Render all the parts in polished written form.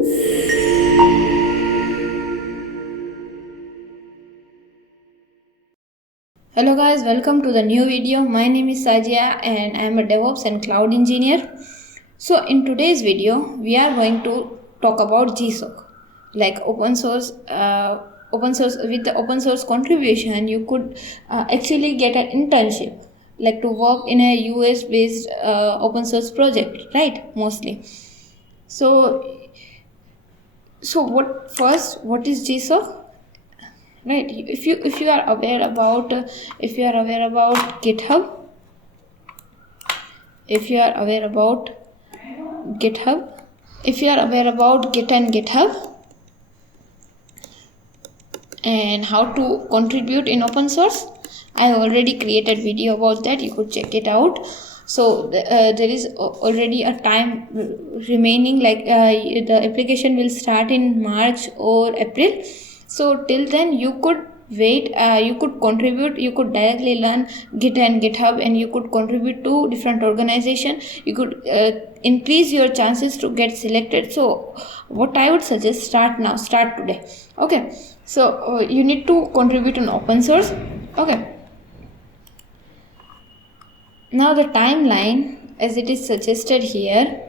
Hello guys, welcome to the new video. My name is Sajia and I am a DevOps and cloud engineer. So in today's video, we are going to talk about GSOC. Like open source with the open source contribution, you could actually get an internship, like to work in a US based open source project, right? Mostly. So what is GSOC? Right, if you are aware about GitHub, if you are aware about GitHub, if you are aware about Git and GitHub and how to contribute in open source, I already created video about that. You could check it out. So there is already a time remaining, like the application will start in March or April. So till then you could wait, you could contribute, you could directly learn Git and GitHub, and you could contribute to different organization. You could increase your chances to get selected. So what I would suggest, start today. Okay, so you need to contribute in open source. Okay, now the timeline as it is suggested here.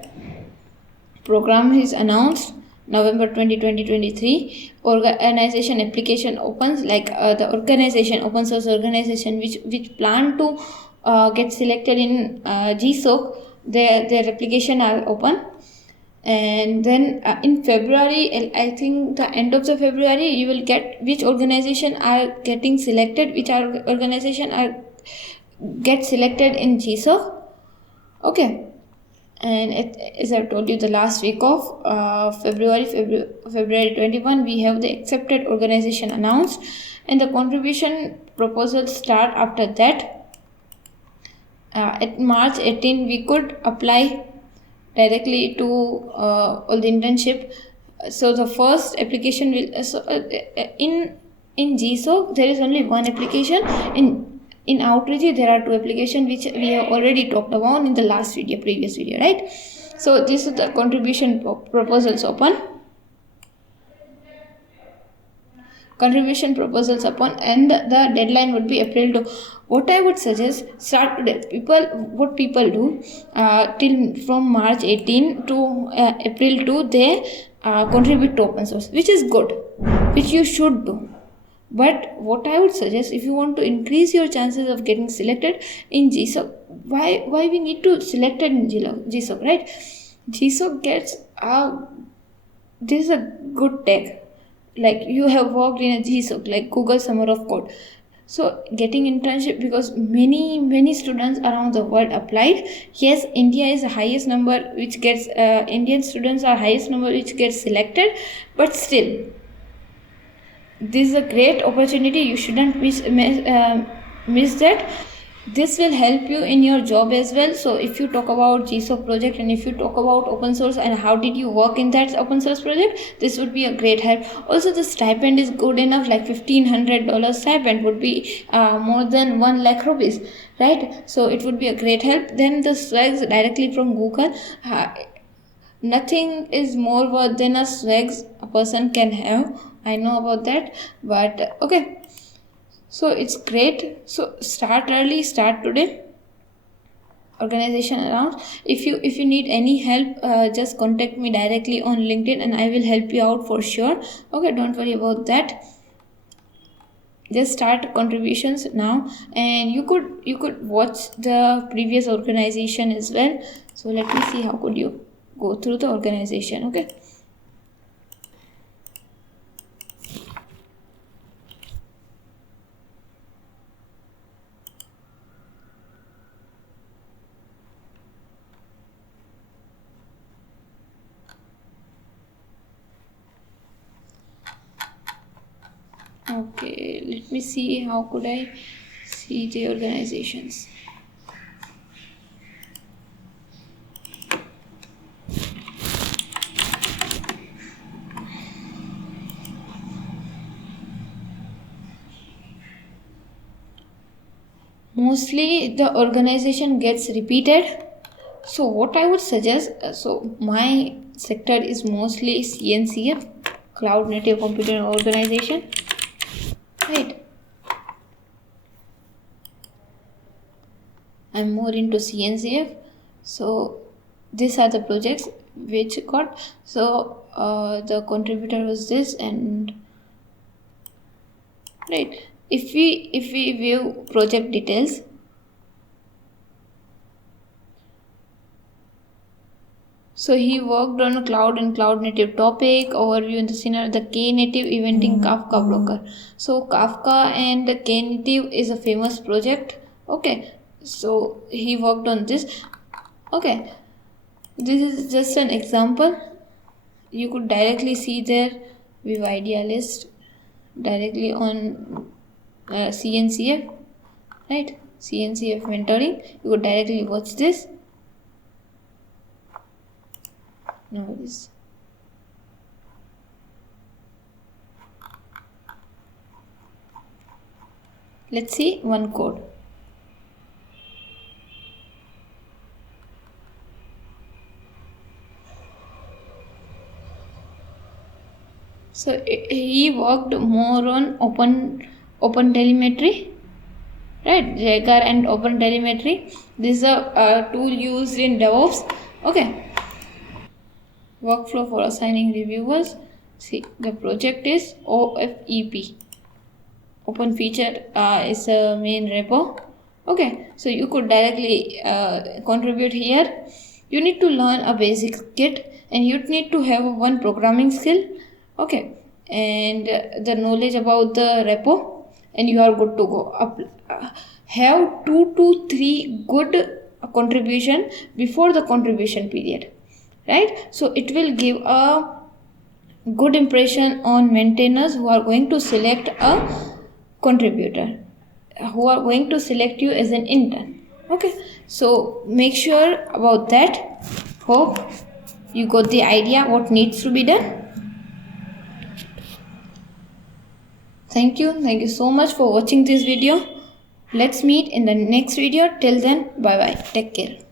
Program is announced November 2023. Organization application opens, like the organization, open source organization which plan to get selected in GSOC, their application are open. And then in February, I think the end of the February, you will get which organization are getting selected, which are organization are get selected in GSOC. Okay, and as I told you, the last week of February 21, we have the accepted organization announced, and the contribution proposal start after that. At March 18, we could apply directly to all the internship. So the first application will in GSOC there is only one application. In Outreach there are two applications which we have already talked about in the previous video, right? So this is the contribution proposals open. Contribution proposals upon, and the deadline would be April 2. What I would suggest, start today. What people do till from March 18 to April 2, they contribute to open source, which is good, which you should do. But what I would suggest, if you want to increase your chances of getting selected in GSOC, why we need to select it in GSOC, right? GSOC gets this is a good tag. Like you have worked in a GSOC, like Google Summer of Code. So getting internship, because many students around the world applied. Yes, India is the highest number which gets Indian students are highest number which gets selected, but still this is a great opportunity. You shouldn't miss that. This will help you in your job as well. So if you talk about GSOC project, and if you talk about open source and how did you work in that open source project, this would be a great help. Also the stipend is good enough, like $1,500 stipend would be more than 1 lakh rupees, right? So it would be a great help. Then the swags directly from Google, nothing is more worth than a swags a person can have. I know about that, but okay, so it's great. So start early, start today. Organization around. If you need any help, just contact me directly on LinkedIn and I will help you out for sure. Okay, don't worry about that. Just start contributions now, and you could watch the previous organization as well. So let me see how could you go through the organization. Okay, let me see how could I see the organizations. Mostly the organization gets repeated. So what I would suggest, so my sector is mostly CNCF, Cloud Native Computer Organization, right? I'm more into CNCF, so these are the projects which got. So the contributor was this, and right, if we view project details, so he worked on a cloud and cloud native topic, overview in the scenario, the Knative eventing Kafka broker. So Kafka and the Knative is a famous project. Okay, so he worked on this. Okay, this is just an example. You could directly see there with idealist directly on CNCF, right? CNCF mentoring. You could directly watch this. Now this. Let's see one code. So he worked more on open telemetry, right? Jaeger and open telemetry. This is a tool used in DevOps. Okay. Workflow for assigning reviewers. See, the project is OFEP. Open feature is a main repo. Okay, so you could directly contribute here. You need to learn a basic kit, and you need to have one programming skill. Okay, and the knowledge about the repo, and you are good to go. Have 2 to 3 good contribution before the contribution period, right? So it will give a good impression on maintainers who are going to select a contributor, who are going to select you as an intern. Okay, so make sure about that. Hope you got the idea what needs to be done. Thank you so much for watching this video. Let's meet in the next video. Till then, bye bye, take care.